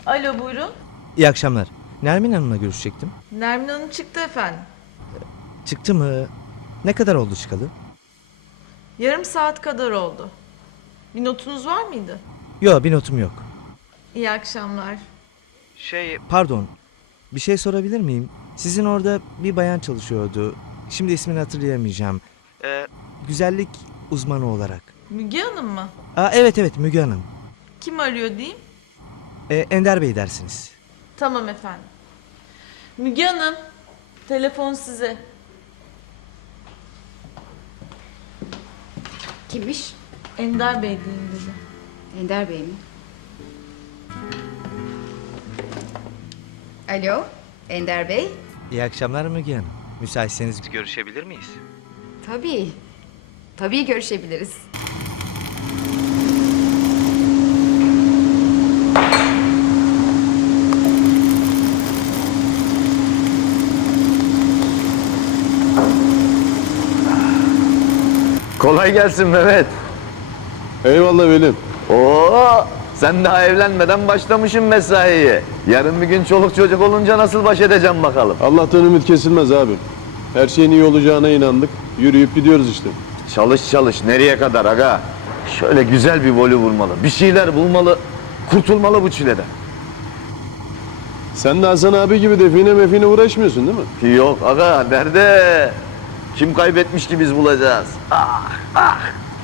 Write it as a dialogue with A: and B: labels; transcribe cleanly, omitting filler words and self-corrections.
A: Alo, buyurun.
B: İyi akşamlar. Nermin Hanım'la görüşecektim.
A: Nermin Hanım çıktı efendim.
B: Çıktı mı? Ne kadar oldu çıkalı?
A: Yarım saat kadar oldu. Bir notunuz var mıydı?
B: Yok, bir notum yok.
A: İyi akşamlar.
B: Pardon. Bir şey sorabilir miyim? Sizin orada bir bayan çalışıyordu. Şimdi ismini hatırlayamayacağım. Güzellik uzmanı olarak.
A: Müge Hanım mı?
B: Evet Müge Hanım.
A: Kim arıyor diyeyim?
B: Ender Bey dersiniz.
A: Tamam efendim. Müge Hanım, telefon size.
C: Kimmiş?
A: Ender Bey diyeyim dedi.
C: Ender Bey mi? Alo, Ender Bey.
B: İyi akşamlar Müge Hanım. Müsaitseniz görüşebilir miyiz?
C: Tabii. Tabii görüşebiliriz.
D: Kolay gelsin Mehmet.
E: Eyvallah Velim.
D: Oo, sen daha evlenmeden başlamışsın mesaiye. Yarın bir gün çoluk çocuk olunca nasıl baş edeceğim bakalım.
E: Allah'tan ümit kesilmez abi. Her şeyin iyi olacağına inandık. Yürüyüp gidiyoruz işte.
D: Çalış çalış, nereye kadar aga? Şöyle güzel bir volü vurmalı, bir şeyler bulmalı, kurtulmalı bu çileden.
E: Sen de Hasan abi gibi define mefine uğraşmıyorsun değil mi?
D: Yok aga, nerede? Kim kaybetmiş ki biz bulacağız? Ah ah!